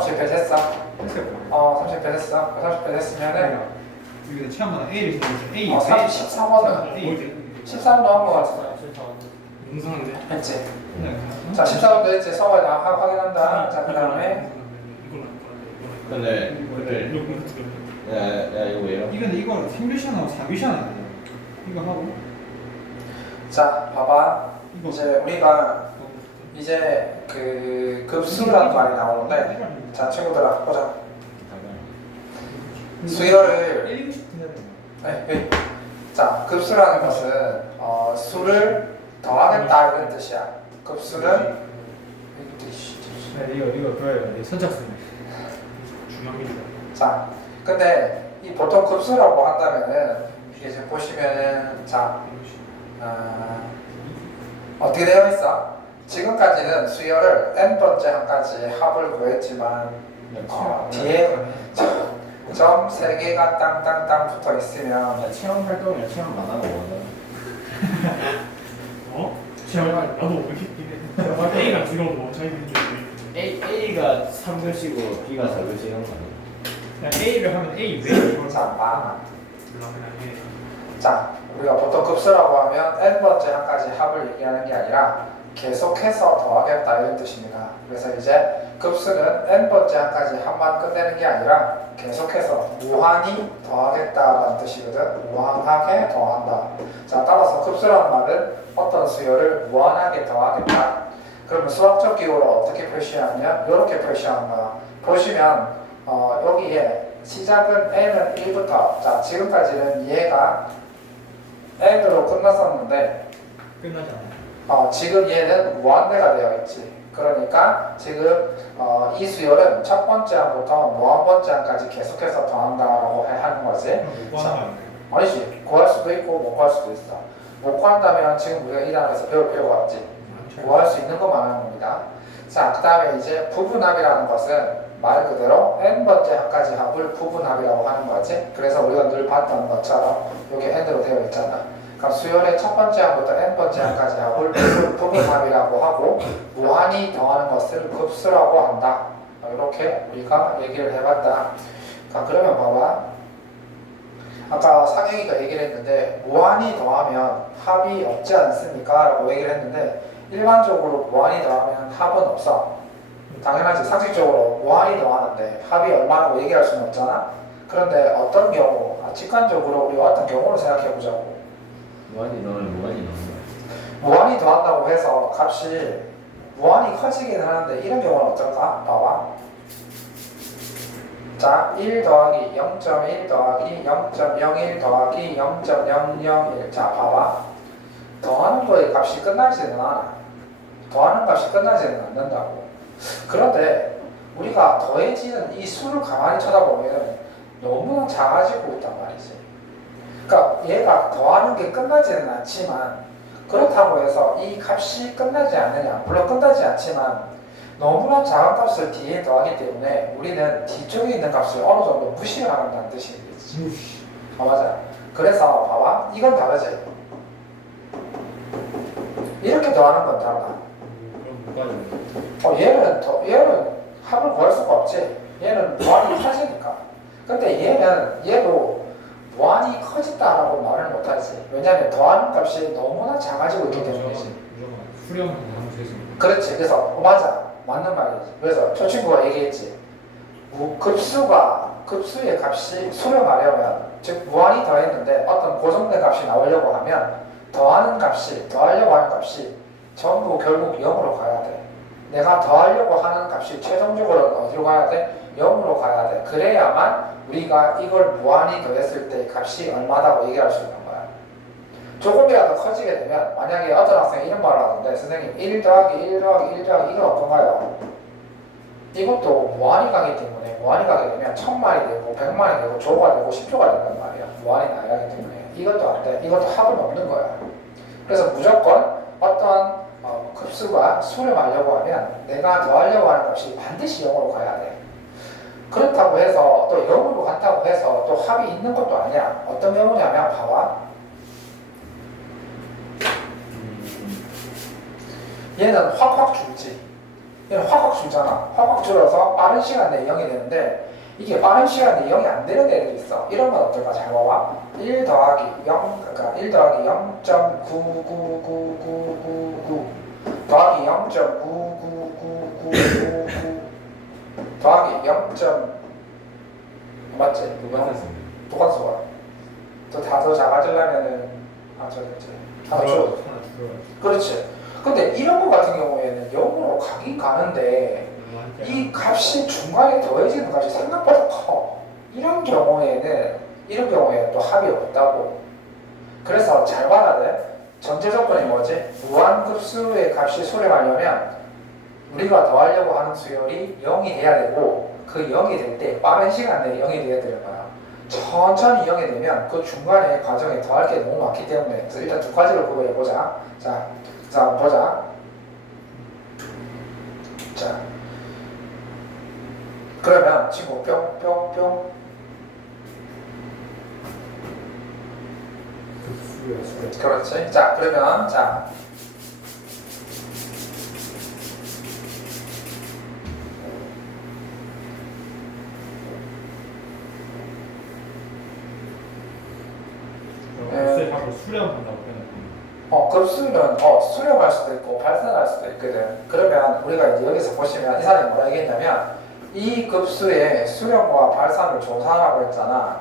30배 됐어? 했을 거예요. 30배 됐어? 30배 됐으면은 여기 체험마다 A를 써서 A 13번은 13도 한 거 같아. 용서한데. 했지? 네. 자 13번도 했지? 서버 다 확인한다. 자 그 다음에 근데 야 이거 왜요? 이건 이거 3교시하고 4교시 하나 돼요. 이거 하고 자 봐봐. 이거 이제 우리가 이제 그 급수라는 말이 나오는데 자 친구들아 보자. 수열을 1, 2교시 해야 돼요. 네. 자 급수라는 것은 수를 더하겠다 이런 뜻이야. 급수는 네, 이거 그래요. 선착순. 중요합니다. 자 근데 이 보통 급수라고 한다면은 이게 지금 보시면은 자 어떻게 되어 있어? 지금까지는 수열을 n번째 한까지 합을 구했지만 뒤에 점 3개가 땅땅땅 붙어 있으면 체험 활동이야 체험 안 하고 뭐하나? 나도 왜 이렇게 A랑 B랑 뭐 차이는 좀 A가 3교시고 B가 4교시 이런 거 아니야? A를 하면 A 왜 이걸 자 봐. 올라가게 자 우리가 보통 급수라고 하면 n번째 한까지 합을 얘기하는 게 아니라 계속해서 더하겠다 이런 뜻입니다. 그래서 이제 급수는 n번째 한까지 합만 끝내는 게 아니라 계속해서 무한히 더하겠다라는 뜻이거든. 무한하게 더한다. 자 따라서 급수라는 말은 어떤 수열을 무한하게 더하겠다. 그러면 수학적 기호를 어떻게 표시하냐? 이렇게 표시한다. 보시면 여기에 시작은 n은 1부터 자 지금까지는 얘가 n으로 끝났었는데 끝나잖아요. 지금 얘는 무한대가 되어 있지. 그러니까 지금 이 수열은 첫 번째 항부터 무한 번째 항까지 계속해서 더한다라고 하는 거지. 아니지. 구할 수도 있고 못 구할 수도 있어. 못 구한다면 지금 우리가 이 단에서 배울 필요가 없지. 구할 수 있는 것만 하는 겁니다. 자, 그 다음에 이제 부분합이라는 것은 말 그대로 n번째 항까지 합을 부분합이라고 하는 거지. 그래서 우리가 늘 봤던 것처럼 여기 n으로 되어 있잖아. 그러니까 수열의 첫 번째 항부터 n번째 항까지 합을 부분합이라고 하고 무한히 더하는 것을 급수라고 한다. 이렇게 우리가 얘기를 해봤다. 자, 그러면 봐봐. 아까 상영이가 얘기를 했는데 무한히 더하면 합이 없지 않습니까? 라고 얘기를 했는데 일반적으로 무한히 더하면 합은 없어. 당연하지. 상식적으로 무한히 더하는데 합이 얼마라고 얘기할 수는 없잖아. 그런데 어떤 경우, 직관적으로 우리가 어떤 경우를 생각해 보자고. 무한히 넣으면 무한히 넣는 무한히 더한다고 해서 값이 무한히 커지긴 하는데 이런 경우는 어떨까? 봐봐. 자, 1 더하기 0.1 더하기 0.01 더하기 0.001. 자, 봐봐. 더하는 거에 값이 끝나지는 않아. 더하는 값이 끝나지는 않는다고. 그런데 우리가 더해지는 이 수를 가만히 쳐다보면 너무나 작아지고 있단 말이지. 그러니까 얘가 더하는 게 끝나지는 않지만 그렇다고 해서 이 값이 끝나지 않느냐? 물론 끝나지 않지만 너무나 작은 값을 뒤에 더하기 때문에 우리는 뒤쪽에 있는 값을 어느 정도 무시를 한다는 뜻이겠지. 맞아. 그래서 봐봐. 이건 다르지. 이렇게 더하는 건 다르다. 얘는 합을 구할 수가 없지. 얘는 무한히 커지니까. 근데 얘도 무한히 커진다라고 말을 못하지. 왜냐하면 더하는 값이 너무나 작아지고 있기 때문이지. 수렴 방수에서. 그렇지. 그래서 맞아. 맞는 말이지. 그래서 저 친구가 얘기했지. 급수의 값이 수렴하려면 즉 무한히 더했는데 어떤 고정된 값이 나오려고 하면 더하려고 하는 값이 전부 결국 0으로 가야 돼. 내가 더하려고 하는 값이 최종적으로는 어디로 가야 돼? 0으로 가야 돼. 그래야만 우리가 이걸 무한히 더했을 때 값이 얼마다고 얘기할 수 있는 거야. 조금이라도 커지게 되면 만약에 어떤 학생이 이런 말을 하는데 선생님 1 더하기 1 더하기 1 더하기 이건 어떤가요? 이것도 무한히 가기 때문에 무한히 가게 되면 1000만이 되고 100만이 되고 조가 되고 10조가 된단 말이야. 무한히 나가기 때문에 이것도 안 돼. 이것도 합은 없는 거야. 그래서 무조건 어떤 급수가 수렴하려고 하면 내가 더하려고 하는 값이 반드시 0으로 가야 돼. 그렇다고 해서 또 0으로 간다고 해서 또 합이 있는 것도 아니야. 어떤 경우냐면 봐봐. 얘는 확확 줄지. 얘는 확확 줄잖아. 확확 줄어서 빠른 시간 내에 0이 되는데 이게 빠른 시간 내에 0이 안 되는 애들이 있어. 이런 건 어떨까? 잘 봐봐. 1 더하기 0, 그러니까 1 더하기 0.9999999 더하기 0.99999 더하기 0. 맞지? 똑같았습니다. 똑같은 수가. 더 작아지려면은 저겠지. 하나 줘. 하나 줄어야지. 그렇지. 근데 이런 거 같은 경우에는 0으로 가긴 가는데 이 값이 중간에 더해지는 값이 생각보다 커. 이런 경우에는 또 합이 없다고. 그래서 잘 봐야 돼. 전제 조건이 뭐지? 무한급수의 값이 수렴하려면 우리가 더하려고 하는 수열이 0이 돼야 되고 그 0이 될 때 빠른 시간 내에 0이 돼야 되는 거야. 천천히 0이 되면 그 중간에 과정에 더할 게 너무 많기 때문에 그래서 일단 두 가지를 구별해 보자. 자, 보자. 자, 그러면 친구 뿅뿅뿅 급수야 수렴. 그렇지. 자, 그러면 자. 급수하고 수렴한다고 표현해. 급수는 수렴할 수도 있고 발산할 수도 있거든. 그러면 우리가 이제 여기서 보시면 이 사람이 뭐라 얘기했냐면 이 급수의 수렴과 발산을 조사하라고 했잖아.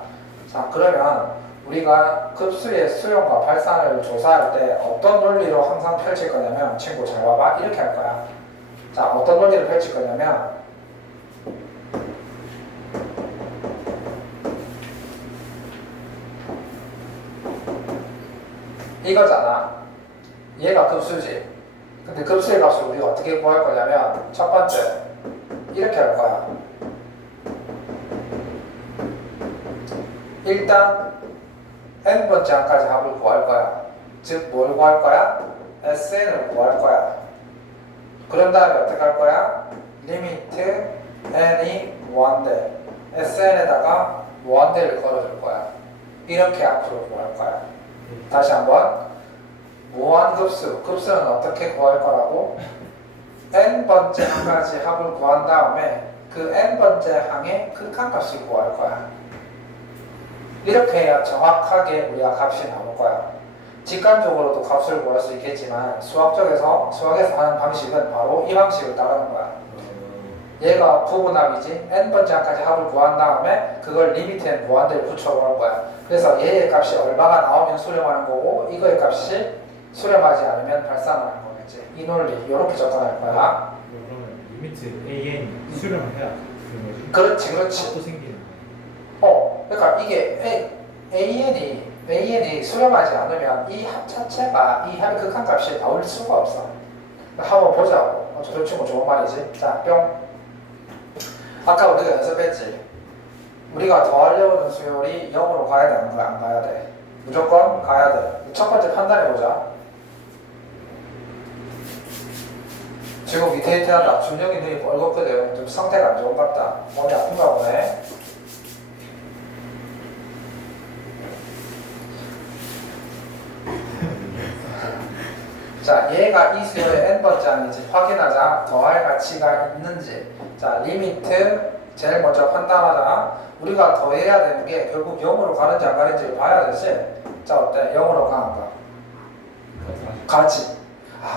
자, 그러면 우리가 급수의 수렴과 발산을 조사할 때 어떤 논리로 항상 펼칠 거냐면 친구 잘 봐봐. 이렇게 할 거야. 자, 어떤 논리를 펼칠 거냐면 이거잖아. 얘가 급수지. 근데 급수의 값을 우리가 어떻게 구할 거냐면 첫 번째 이렇게 할 거야. 일단 n번째 항까지 합을 구할 거야. 즉 뭘 구할 거야? SN을 구할 거야. 그런 다음에 어떻게 할 거야? 리미트 n이 무한대 SN에다가 무한대를 걸어줄 거야. 이렇게 앞으로 구할 거야. 다시 한번 무한급수, 급수는 어떻게 구할 거라고? n번째 항까지 합을 구한 다음에 그 n번째 항의 극한값을 구할 거야. 이렇게 해야 정확하게 우리가 값이 나올 거야. 직관적으로도 값을 구할 수 있겠지만 수학에서 하는 방식은 바로 이 방식을 따르는 거야. 얘가 부분합이지 n번째 항까지 합을 구한 다음에 그걸 리미트에 무한대를 붙여보는 거야. 그래서 얘의 값이 얼마가 나오면 수렴하는 거고 이거의 값이 수렴하지 않으면 발산하는 거겠지. 이 논리 이렇게 접근할 거야. 그러면 리미트 AN 수렴을 해야 되는 거지. 그렇지. 또 생기는 거야. 그러니까 이게 AN이 수렴하지 않으면 이 합 자체가 이 합의 극한값이 나올 수가 없어. 한번 보자고. 저 친구 좋은 말이지. 자, 뿅. 아까 우리가 연습했지. 우리가 더하려고 하는 수열이 0으로 가야 되는 거야, 안 가야 돼? 무조건 가야 돼. 첫 번째 판단해보자. 지금 밑에 있다. 준영이 눈이 뻘겋거든. 좀 상태가 안 좋은 것 같다. 몸이 아픈가 보네. 자, 얘가 이 수열의 n번째 항인지 확인하자. 더할 가치가 있는지. 자, 리미트 제일 먼저 판단하자. 우리가 더해야 되는 게 결국 0으로 가는지 안 가는지를 봐야 되지. 자, 어때? 0으로 가는가? 가지.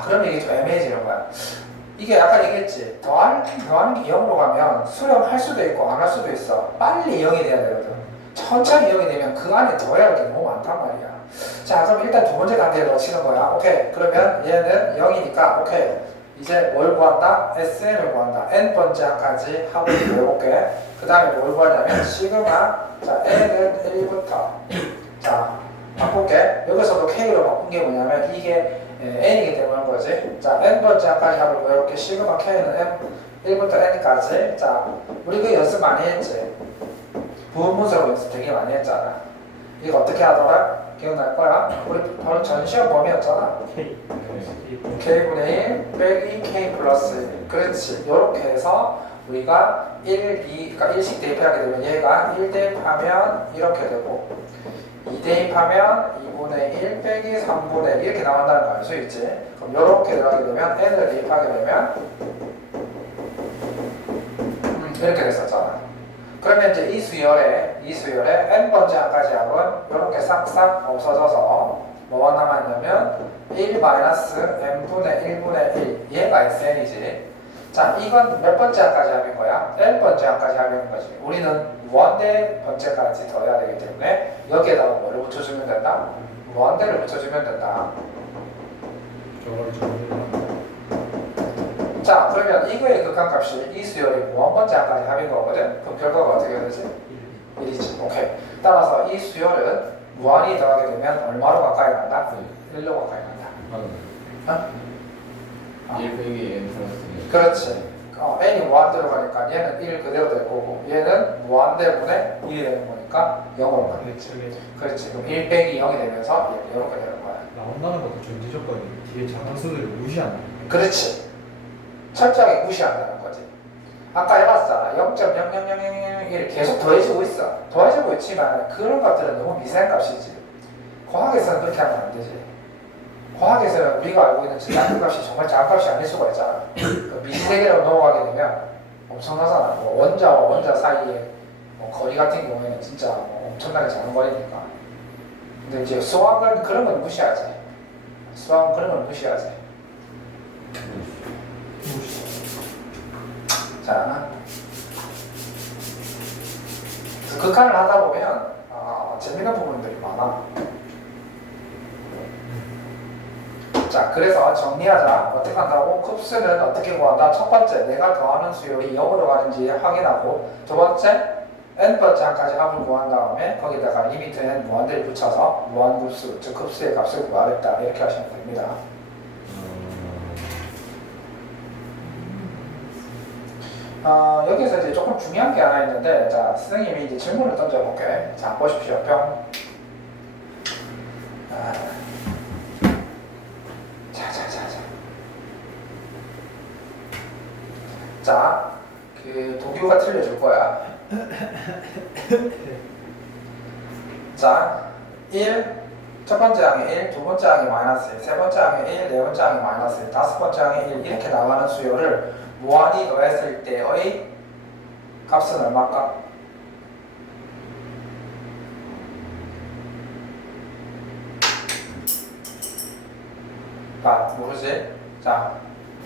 그럼 이게 좀 애매해지는 거야. 이게 아까 얘기했지. 더하는 게 0으로 가면 수렴할 수도 있고 안 할 수도 있어. 빨리 0이 돼야 되거든. 천천히 0이 되면 그 안에 더해야 할 게 너무 많단 말이야. 자, 그럼 일단 두 번째 단계에 넣치는 거야. 오케이. 그러면 얘는 0이니까 오케이. 이제 뭘 구한다? SN을 구한다. n번째 항까지 합을 구해볼게. 그 다음에 뭘 구하냐면 시그마. 자, n은 1부터. 자, 바꿀게. 여기서도 k로 바꾼 게 뭐냐면 이게 n이기 때문인 거지. 자, n번째 항까지 합을 구해볼게. 시그마 k는 n 1부터 n까지. 자, 우리 그 연습 많이 했지. 부분문서로 연습 되게 많이 했잖아. 이거 어떻게 하더라? 기억날 거야? 우리 바로 전시험 범위였잖아. K분의 1 빼기 K 플러스 1. 그렇지. 이렇게 해서 우리가 1, 2, 그러니까 1씩 대입하게 되면 얘가 1 대입하면 이렇게 되고 2 대입하면 2분의 1 빼기 3분의 1 이렇게 나온다는 거 알 수 있지? 그럼 이렇게 들어가게 되면 n을 대입하게 되면 이렇게 됐었잖아. 그러면 이제 이 수열에 n번째 항까지 합은 이렇게 싹싹 없어져서 뭐가 남았냐면 1 마이너스 n분의 1분의 1 얘가 sn이지. 자, 이건 몇 번째 항까지 합인 거야? n번째 항까지 합인 거지. 우리는 무한대 번째까지 더해야 되기 때문에 여기에다가 뭐를 붙여주면 된다? 무한대를 붙여주면 된다. 저거를 정리를 자, 그러면 이거의 극한값이 이 수열이 무한번째 항까지 합인 거거든. 그럼 결과가 어떻게 되지? 1이지. 오케이. 따라서 이 수열은 무한히 더하게 되면 얼마로 가까이 간다? 1로 가까이 간다. 어? 1 빼기 n 플러스 그렇지. n이 무한대로 가니까 얘는 1 그대로 될 거고 얘는 무한대분의 1이 되는 거니까 0으로 가겠지. 그렇지. 그럼 1 빼기 0이 되면서 이렇게 되는 거야. 나온다는 것도 전제 조건이 뒤에 자산수들을 무시한다. 그렇지. 철저하게 무시한다는 거지. 아까 해봤잖아. 0.00001 계속 더해지고 있어. 더해지고 있지만 그런 것들은 너무 미세한 값이지. 과학에서는 그렇게 하면 안 되지. 과학에서는 우리가 알고 있는 작은 값이 정말 작은 값이 아닐 수가 있잖아. 그 미지세계로 넘어가게 되면 엄청나잖아. 뭐 원자와 원자 사이의 뭐 거리 같은 경우에는 진짜 뭐 엄청나게 작은 거리니까. 근데 이제 수학은 그런 건 무시하지. 수학은 그런 건 무시하지. 자, 그래서 극한을 하다 보면 재미있는 부분들이 많아. 자, 그래서 정리하자. 어떻게 한다고? 급수는 어떻게 구한다? 첫 번째, 내가 더하는 수열이 0으로 가는지 확인하고, 두 번째, n번째 항까지 합을 구한 다음에 거기다가 리미트 n 무한대를 붙여서 무한급수, 즉 급수의 값을 구하겠다. 이렇게 하시면 됩니다. 여기서 이제 조금 중요한 게 하나 있는데, 자, 선생님이 이제 질문을 던져볼게. 자, 보십시오. 뿅. 자, 그 도규가 틀려줄 거야. 자, 1, 첫 번째 항이 1, 두 번째 항이 마이너스 1, 세 번째 항이 1, 네 번째 항이 마이너스 1, 다섯 번째 항이 1 이렇게 나가는 수열을 무한히 더했을 때의 값은 얼마일까? 아, 모르지? 자,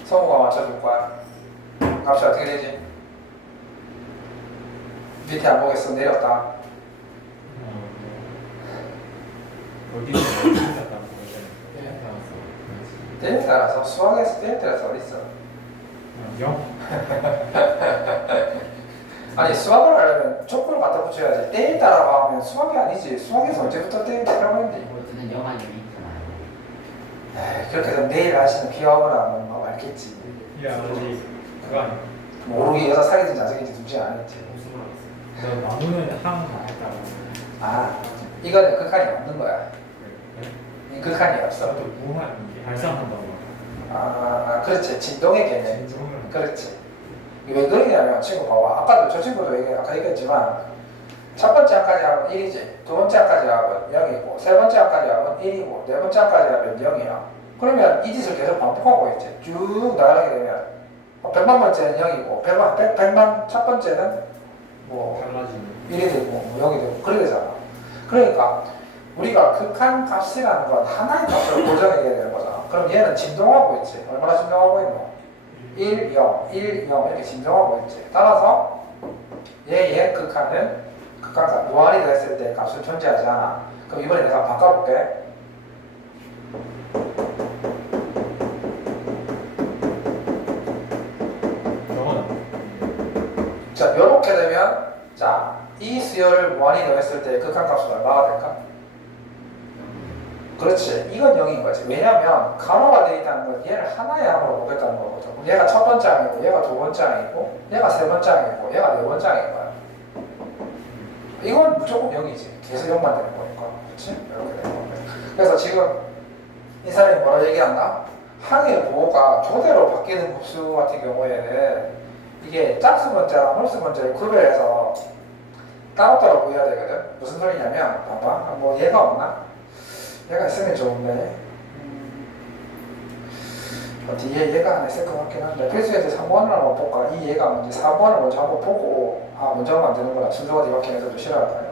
성우가 맞춰줄 거야. 값이 어떻게 되지? 밑에 안 보겠어. 내렸다. 어디서 생각하는 때에 따라서 수학에서 때에 따라서 어딨어? 0? 아니 수학을 하려면 조건을 갖다 붙여야지. 때에 따라 하면 수학이 아니지. 수학에서 언제부터 때에 따라고 했는데. 저는 영환이 있잖아요. 그렇게 되면 내일 아시는 비화학을 하면 뭐 알겠지. 야, 아직 그거 아니야. 모르게 여자 사귀든 자식인지 둘째 안 했지. 무슨 말 하겠어? 너 나누면 항 나왔다고. 아, 이거는 극한이 없는 거야. 이 극한이 없어. 저도 무한 발산한다고. 그렇지. 진동의 개념. 진동을. 그렇지. 이게 왜 그러냐면 친구 봐봐. 아까도 저 친구도 아까 얘기했지만 첫 번째 항까지 하면 1이지. 두 번째 항까지 하면 0이고 세 번째 항까지 하면 1이고 네 번째 항까지 하면 0이야. 그러면 이 짓을 계속 반복하고 있지. 쭉 나가게 되면 100만 번째는 0이고 100만 첫 번째는 뭐 달라지는. 1이 되고 뭐 0이 되고 그래 되잖아. 그러니까 우리가 극한 값이라는 건 하나의 값으로 고정해야 되는 거잖아. 그럼 얘는 진동하고 있지. 얼마나 진동하고 있노? 1, 0, 1, 0 이렇게 진동하고 있지. 따라서 얘의 극한은 극한값 무한이 됐을 때 값은 존재하지 않아. 그럼 이번에 내가 바꿔볼게. 자, 이렇게 되면 자, 이 수열을 무한히 더했을 때 극한값은 얼마가 될까? 그렇지. 이건 0인 거지. 왜냐면 가로가 되어 있다는 건 얘를 하나의 항으로 보겠다는 거거든. 얘가 첫 번째 항이고 얘가 두 번째 항이고 얘가 세 번째 항이고 얘가 네 번째 항인 거야. 이건 무조건 0이지. 계속 0만 되는 거니까. 그렇지? 이렇게 되는 거야. 그래서 지금 이 사람이 뭐라 얘기한다? 항의 부호가 조대로 바뀌는 급수 같은 경우에는 이게 짝수 번째랑 홀수 번째를 구별해서 따로따로 구해야 되거든. 무슨 소리냐면 봐봐. 뭐 얘가 없나? 얘가 있으면 좋은데 뒤에 얘가 하나 있을 것 같긴 한데 필수에서 3번을 한번 볼까? 이 얘가 먼저 4번을 먼저 한번 보고 먼저 하면 안 되는구나. 순서가 뒤바뀌면서 좀 싫어할 거예요.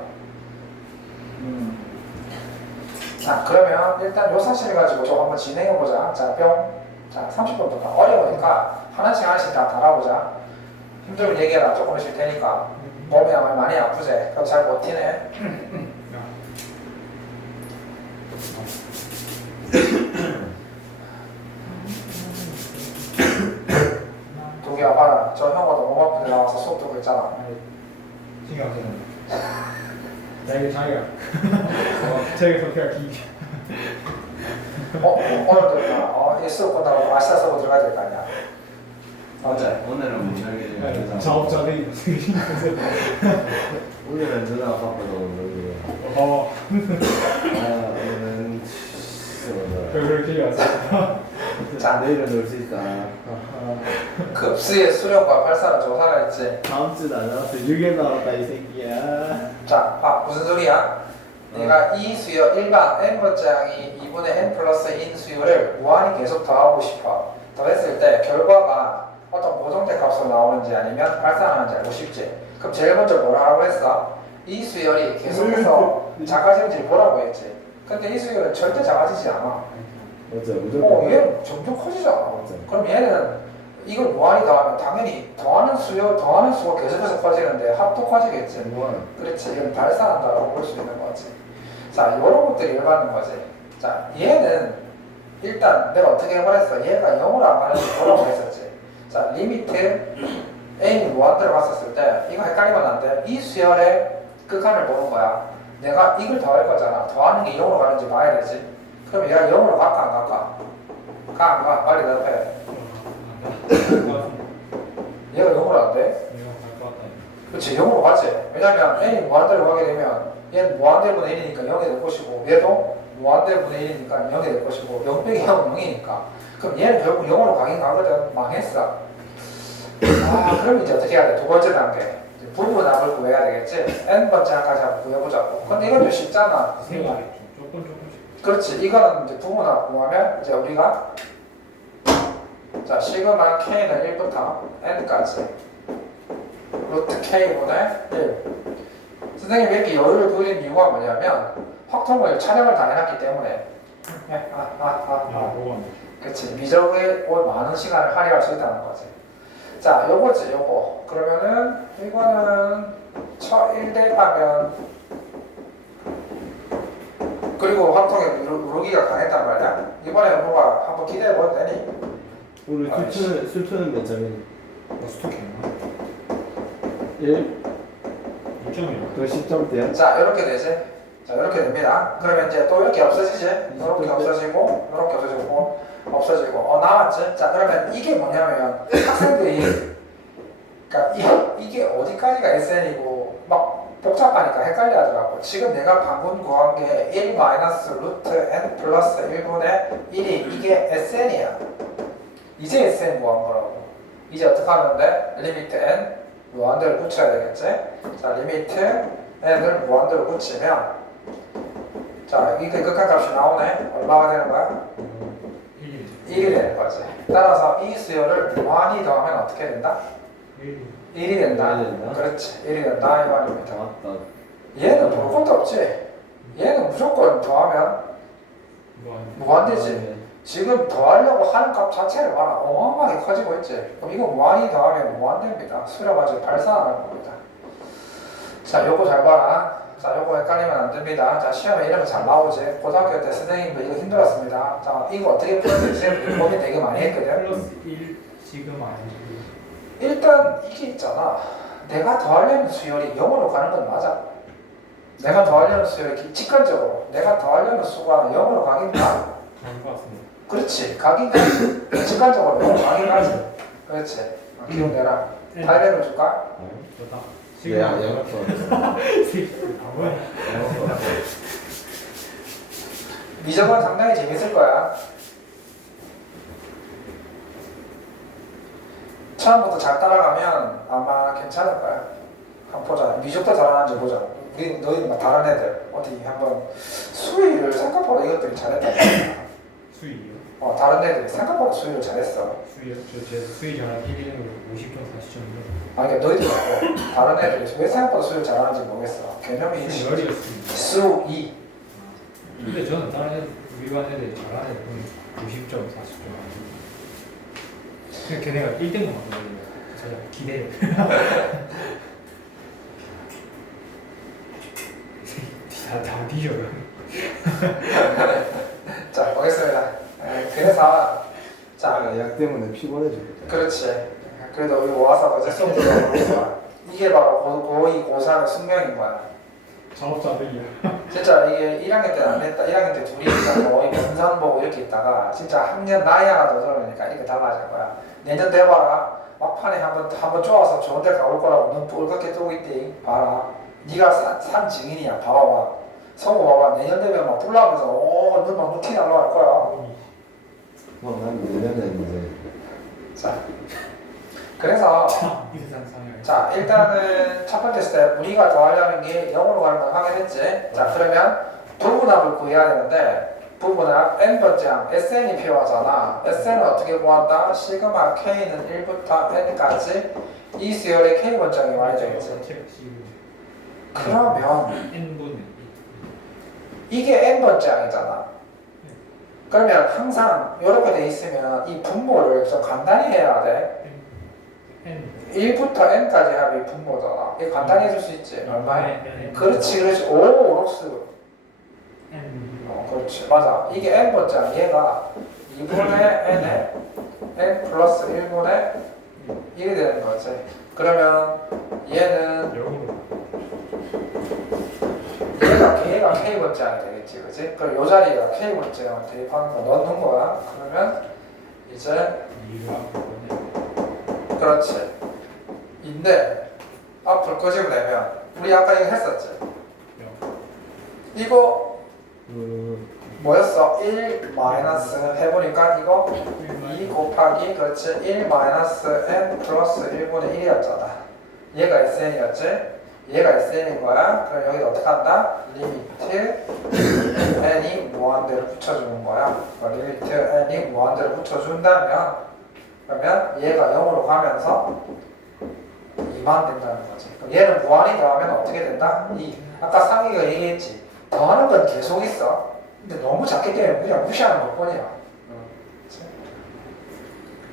자, 그러면 일단 요 사실을 가지고 좀 한번 진행해보자. 자, 자, 30분부터 어려우니까 하나씩 다 달아보자. 힘들면 얘기해라. 조금씩 되니까. 몸이 아마 많이 아프지? 그럼 잘 버티네. 두 개 아파라. 저 형아도 몸 아픈데 나와서 수업 듣고 있잖아. 신경 쓰는. 나 이거 자기가. 자기가 선택할 기. 오늘도 이 수업 끝나고 아시아 서버 들어가야 될 거 아니야. 맞지? 오늘은 못 놀게 되면 자업자득. 오늘은 누나가 바빠서 못 놀게. 오늘은 그렇게 얘기하세요. 자 내일은 놀 수 있다. 급수의 수력과 발산은 조사가 있지. 다음 주도 안 나왔어. 6일 나왔다 이 새끼야. 자, 무슨 소리야? 내가 이 수요 일반 n번째 항이 2분의 n 플러스 인 수요를 무한히 계속 더하고 싶어. 더했을 때 결과가 어떤 보정대 값으로 나오는지 아니면 발산하는지 알고 싶지. 그럼 제일 먼저 뭐라 하고 했어? 이 수열이 계속해서 작아지는지 보라고 했지. 근데 이 수열은 절대 작아지지 않아. 맞아 무조건. 얘는 점점 커지잖아. 맞아. 그럼 얘는 이걸 무한히 더하면 당연히 더하는 수가 계속해서 커지는데 합도 커지겠지. 무한. 그렇지. 이건 발산한다고 볼 수 있는 거지. 자, 이런 것들이 열받는 거지. 자, 얘는 일단 내가 어떻게 해버렸어? 얘가 0으로 안 가는지 뭐라고 했었지. 자, 리미트 n이 무한 들어갔었을 때 이거 헷갈리면 안 돼. 이 수열의 극한을 보는 거야. 내가 이걸 더할 거잖아. 더하는 게 0으로 가는지 봐야 되지. 그럼 얘가 0으로 갈까 안 갈까? 가 안 가? 빨리 대답해. 얘가 0으로 안 돼? 그렇지. 0으로 가지. 왜냐면 n이 무한대로 가게 되면 얘는 무한대분의 1이니까 0이 될 것이고 얘도 무한대분의 1이니까 0이 될 것이고 0 빼기 0은 0이니까 그럼 얘는 결국 0으로 가긴 가거든. 망했어. 그럼 이제 어떻게 해야 돼? 두 번째 단계 부분합을 구해야 되겠지. n번째 항까지 한번 구해보자고. 근데 이건 좀 쉽잖아. 조금씩. 그렇지. 이거는 이제 부분합 구하면 이제 우리가 자 시그마 k는 1부터 n까지 루트 k분의 1. 선생님이 이렇게 여유를 부린 이유가 뭐냐면 확통을 촬영을 다 해놨기 때문에 그렇지. 미적에 많은 시간을 할애할 수 있다는 거지. 자, 요거지, 요거. 그러면은 이거는 1대하면 그리고 확통에 누르기가 강했단 말이야. 이번에 누가 한번 기대해봐도 되니? 우리 술투는 몇 점이니? 스토킹. 1? 2점이요. 그 10점대야? 자, 이렇게 되지. 자, 이렇게 됩니다. 그러면 이제 또 이렇게 없어지지. 이렇게 없어지고, 이렇게 없어지고, 없어지고. 나왔지? 자, 그러면 이게 뭐냐면 학생들이 그러니까 이게 어디까지가 SN이고 막 복잡하니까 헷갈려 하더라고. 지금 내가 방금 구한 게 1 마이너스 루트 n 플러스 1분의 1이 이게 SN이야. 이제 SN 구한 거라고. 이제 어떻게 하면 돼? 리미트 n 무한대로 붙여야 되겠지? 자, 리미트 n을 무한대로 붙이면 자, 이게 극한값이 나오네. 얼마가 되는 거야? 1이 되는 거지. 따라서 이 수열을 무한히 더하면 어떻게 된다? 1이 된다. 그렇지. 1이 된다 이 말입니다. 맞다. 얘는 볼 것도 없지. 얘는 무조건 더하면 무한되지. 지금 더하려고 하는 값 자체를 봐라. 어마어마하게 커지고 있지. 그럼 이거 무한히 더하면 무한됩니다. 수렴아주 발산하는 겁니다. 자, 요거 잘 봐라. 자, 요거 헷갈리면 안 됩니다. 자, 시험에 이런 거 잘 나오지. 고등학교 때 선생님도 이거 힘들었습니다. 자, 이거 어떻게 풀었는지 고민 되게 많이 했거든. 플러스 1 시그마 아니고. 일단 이게 있잖아. 내가 더하려는 수열이 0으로 가는 건 맞아. 내가 더하려는 수열이 직관적으로 내가 더하려는 수가 0으로 가긴 가. 그런 것 같습니다. 그렇지. 가긴 가지. 직관적으로 0으로 가긴 가지. 그렇지. 기억내라. 타이레놀 줄까? 좋다. 시그마 시그마. 영어권. 미적은 상당히 재밌을 거야. 처음부터 잘 따라가면 아마 괜찮을 거야. 한번 보자. 미적도 잘하는지 보자. 우리 너희 다른 애들 어디 한번 수위를 생각보다 이것들이 잘했다. 수익이요? 다른 애들이 생각보다 수위를 잘했어. 수위 제 수위 잘한 1위는 50점 40점인데 아니 그러니까 너희들 말고 다른 애들이 왜 생각보다 수위를 잘하는지 모르겠어. 개념이 수위 열이었습니다. 수위. 근데 저는 다른 애들 일반 애들 잘하는 애들은 50점 40점 그냥 걔네가 1등만 만들어요. 제가 기대요. 다 뒤져요. 자 보겠습니다. 그래서 자 약 때문에 피곤해졌다. 그렇지. 그래도 우리 와서 어제 수업 들어보니까 이게 바로 고2 고3의 숙명인 거야. 작업자들이야. 진짜 이게 1학년 때는 안 됐다. 1학년 때 둘이 있다고 거의 변산 보고 이렇게 있다가 진짜 학년 나이 하나 더 들어오니까 이게 다 맞을 거야. 내년 돼봐라. 막판에 한번 쪼아서 좋은 데 가볼 거라고 눈 붉게 뜨고 있대. 봐라. 네가 산 증인이야. 봐봐. 성우 봐봐. 내년 되면 막 불나면서 눈막 눈티 날라갈 거야. 난 내년에 이제 자, 그래서 이 세상 상을. 자 일단은 첫 번째 스텝 우리가 더하려는 게 0으로 가는 건 확인했지. 자 그러면 부분합을 구해야 되는데 부분합 n번째 항 SN이 필요하잖아. SN은 어떻게 구한다? 시그마 K는 1부터 n까지 이 수열의 K번째항이 와야 되겠지. 그러면 n분의 이게 n번째 항이잖아. 그러면 항상 이렇게 돼 있으면 이 분모를 좀 간단히 해야 돼. n 1부터 n까지 합이 분모잖아. 이거 간단히 해줄 수 있지. 얼마에? 그렇지. 오, 록스. n 그렇지. 맞아. 이게 n번째 항. 얘가 2분의 n에 n 플러스 1분의 1이 되는 거지. 그러면 얘는 얘가 K번째 항이 되겠지. 그치? 그럼 요 자리에가 K번째 항을 대입하는 거 넣는 거야. 그러면 이제 그렇지. 인데 앞으로 끄집어내면 우리 아까 이거 했었지. 이거 뭐였어? 1 마이너스 해보니까 이거 2 곱하기 그렇지 1 마이너스 n 플러스 1분의 1이었잖아. 얘가 SN이었지? 얘가 SN인 거야. 그럼 여기 어떻게 한다? 리미트 n이 무한대로 붙여주는 거야. 리미트 n이 무한대로 붙여준다면 그러면 얘가 0으로 가면서 2만 된다는 거지. 그럼 얘는 무한히 더하면 어떻게 된다? 2. 아까 상희가 얘기했지. 더하는 건 계속 있어. 근데 너무 작기 때문에 그냥 무시하는 것뿐이야.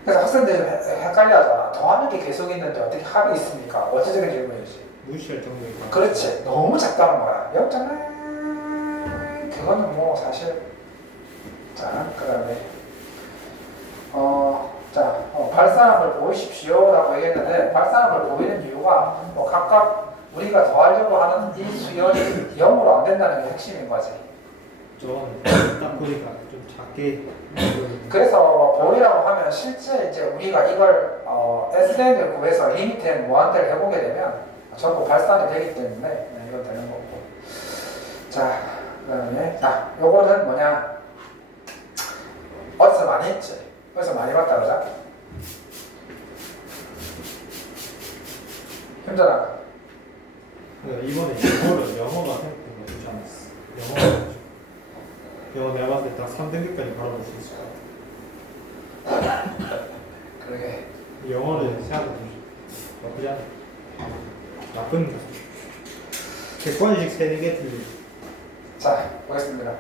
그래서 학생들이 헷갈려 하잖아. 더하는 게 계속 있는데 어떻게 합이 있습니까? 원칙적인 질문이지. 무시할 정도니까. 그렇지. 너무 작다는 거야. 없잖아. 그거는 뭐 사실. 자, 그 다음에 발산함을 보이십시오 라고 얘기했는데 발산함을 보이는 이유가 뭐 각각 우리가 더하려고 하는 이 수열이 0으로 안 된다는 게 핵심인 거지. 딱 보니까 좀 작게. 그래서 보이라고 하면 실제 이제 우리가 이걸 SN을 구해서 리미트 n 무한대를 해보게 되면 전부 발산이 되기 때문에 이건 되는 거고. 자, 그다음에 요거는 뭐냐? 어디서 많이 했지? 어디서 많이 봤다 그러자? 힘들어. 이번에 영어가 생각보다 좋지 않았어. 영어 내가 봤을 때 딱 3등급까지 바라볼 수 있을 것 같아. 그러게. 영어를 생각보다 나쁘지 않아. 나쁜 객관식 세는 게 틀리지. 자, 보겠습니다.